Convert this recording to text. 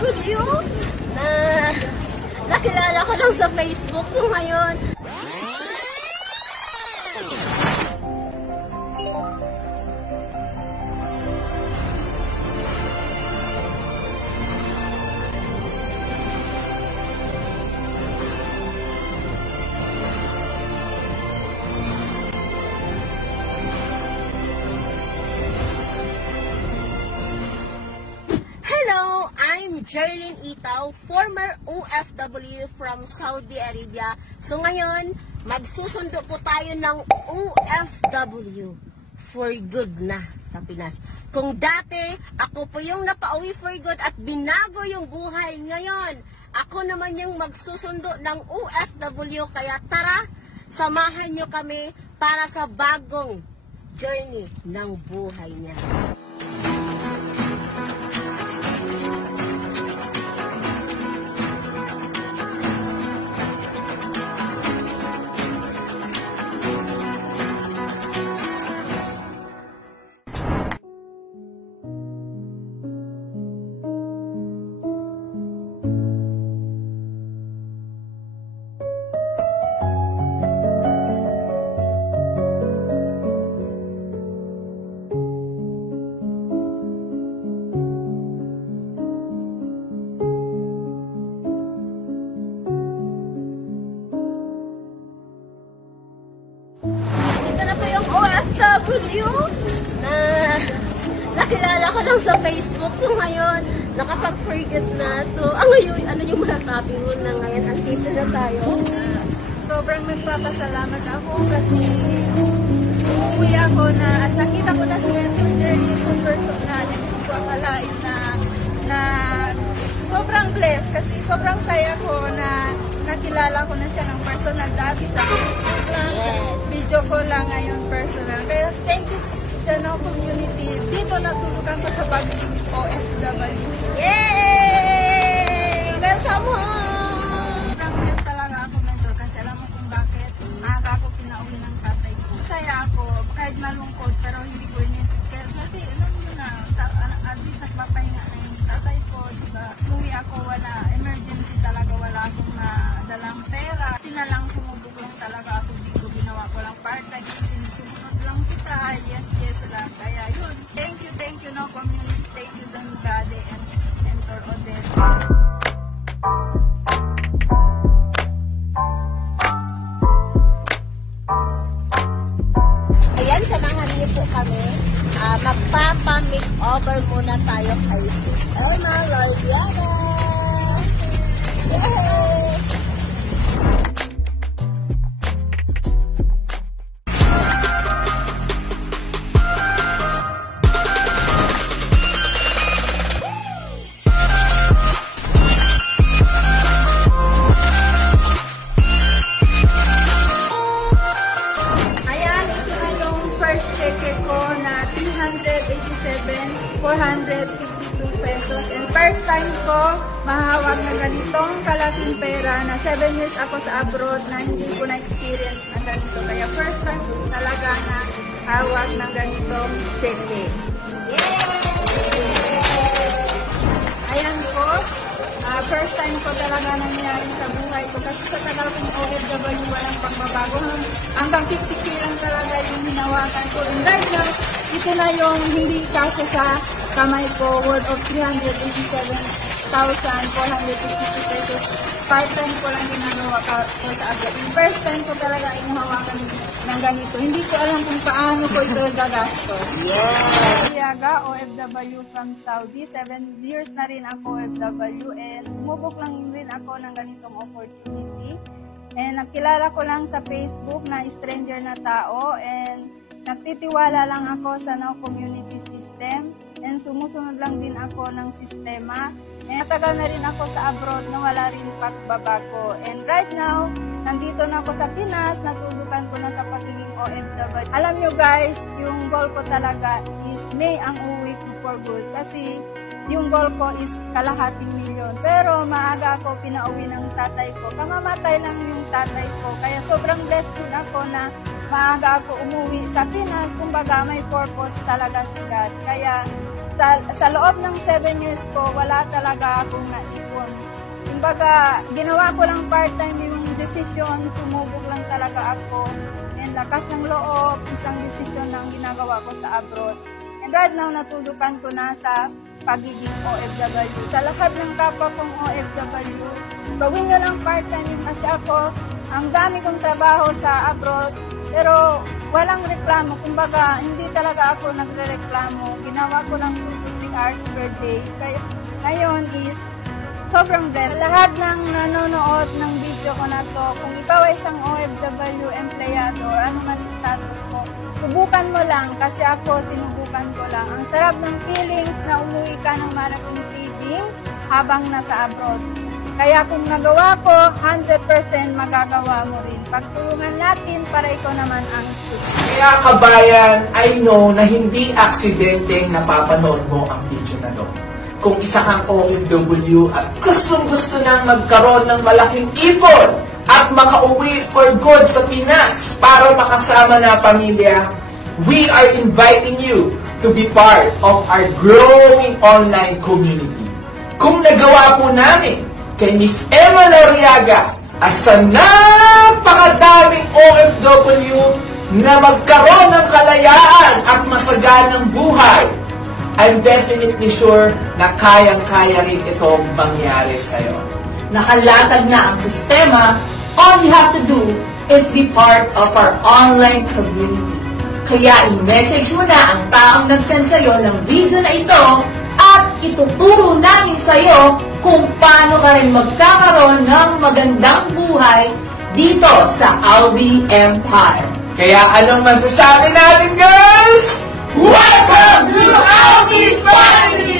OFW na nakilala ko lang sa Facebook. So ngayon, Jerlyn Itaw, former OFW from Saudi Arabia. So ngayon, magsusundo po tayo ng OFW for good na sa Pinas. Kung dati, ako po yung napauwi for good at binago yung buhay. Ngayon, ako naman yung magsusundo ng OFW. Kaya tara, samahan nyo kami para sa bagong journey ng buhay niya. Na nakilala ko lang sa Facebook. So ngayon, nakapag-forget na. So ngayon, ano yung masasabi mo na ngayon? Andito na tayo. Sobrang nagpapasalamat ako kasi umuwi ako na at nakita ko na si Mentor Jerlyn sa personal. Hindi ko akalain na sobrang blessed kasi sobrang saya ko na nakilala ko na siya ng personal dati sa Facebook lang. Yes. Video ko lang ngayon personal. Kaya thank you Channel Community. Dito natulugan ko sa bagong OFW. Yay! Welcome home! Sobrang blessed talaga ako, Mentor, kasi alam mo kung bakit maaga ako pinauwi ng tatay ko. Saya ako, kahit malungkot, pero hindi ko inisipker. Kasi alam mo na, at least nagpapahinga na yung tatay ko, diba? Umuwi ako, wala, emergency talaga, wala akong madalang pera. Tinalang sumubok lang talaga ako dito, ginawa ko lang part-time, sinusunod lang kita, yes lang. Kaya yun, thank you no community, thank you Don Gade and Mentor Odette. Ayan, samahan niyo po kami. Magpapa-makeover muna tayo kay Sis Elma Lordiana. Yay! Pesos. And first time ko mahawag na ganitong kalaking pera na 7 years ako sa abroad na hindi ko na-experience na ganito. Kaya first time ko talaga na hawag ng ganitong cheque. Ayan po. First time ko talaga nangyari sa buhay ko kasi sa tagal kong OFW walang pagbabago. Hanggang 50k lang talaga yung hinawakan ko. And right now, ito na yung hindi kasi sa kamay ko, worth of 387,452 pesos. Part-time ko lang ginagawa ko sa abroad. First time ko talaga inuhawakan ng ganito. Hindi ko alam kung paano ko ito gagastos. Yes! Yaga, OFW from Saudi. 7 years na rin ako OFW and sumubok lang rin ako ng ganitong opportunity. And nakilala ko lang sa Facebook na stranger na tao and nagtitiwala lang ako sa Now Community System and sumusunod lang din ako ng sistema. And matagal na rin ako sa abroad na wala rin pagbabago. And right now, nandito na ako sa Pinas, natulukan ko na sa pagiging OFW. Alam nyo guys, yung goal ko talaga is May ang uwi ko for good. Kasi yung goal ko is kalahating milyon. Pero maaga ako pinauwi ng tatay ko. Kamamatay lang yung tatay ko. Kaya sobrang blessed din ako na maaga ako umuwi sa Pinas. Kumbaga may purpose talaga si God. Kaya sa loob ng 7 years ko, wala talaga akong naipon. Kumbaga, ginawa ko lang part-time yung desisyon, sumubok lang talaga ako. And lakas ng loob, isang desisyon na ang ginagawa ko sa abroad. And right now, natutukan ko na sa pagiging OFW. Sa lahat ng kapwa kong OFW, gawin nyo lang part-time yun kasi ako, ang dami kong trabaho sa abroad, pero walang reklamo. Kumbaga, hindi talaga ako nagre-reklamo. Ginawa ko lang 2 to 3 hours per day. Kaya ngayon is sobrang blessed. Lahat ng nanonood ng video ko na to, kung ikaw ay isang OFW empleyado or ano man yung status mo, subukan mo lang kasi ako sinubukan ko lang. Ang sarap ng feelings na umuwi ka ng malaking savings habang nasa abroad. Kaya kung nagawa ko, 100% magagawa mo rin. Pagtulungan natin para ikaw naman ang Kaya kabayan, I know na hindi aksidenteng napapanood mo ang video na to. Kung isa kang OFW at gustong-gusto nang magkaroon ng malaking ipon at makauwi for good sa Pinas para makasama na pamilya, we are inviting you to be part of our growing online community. Kung nagawa po namin kay Miss Emma Noriaga at sa napakadaming OFW na magkaroon ng kalayaan at masaganang buhay, I'm definitely sure na kayang-kaya rin itong mangyari sa'yo. Nakalatag na ang sistema, all you have to do is be part of our online community. Kaya i-message mo na ang taong nag-send sa'yo ng video na ito at ituturo namin sa'yo kung paano ka rin magkakaroon ng magandang buhay dito sa Albi Empire. Kaya anong masasabi natin, girls? Welcome to Albi Family!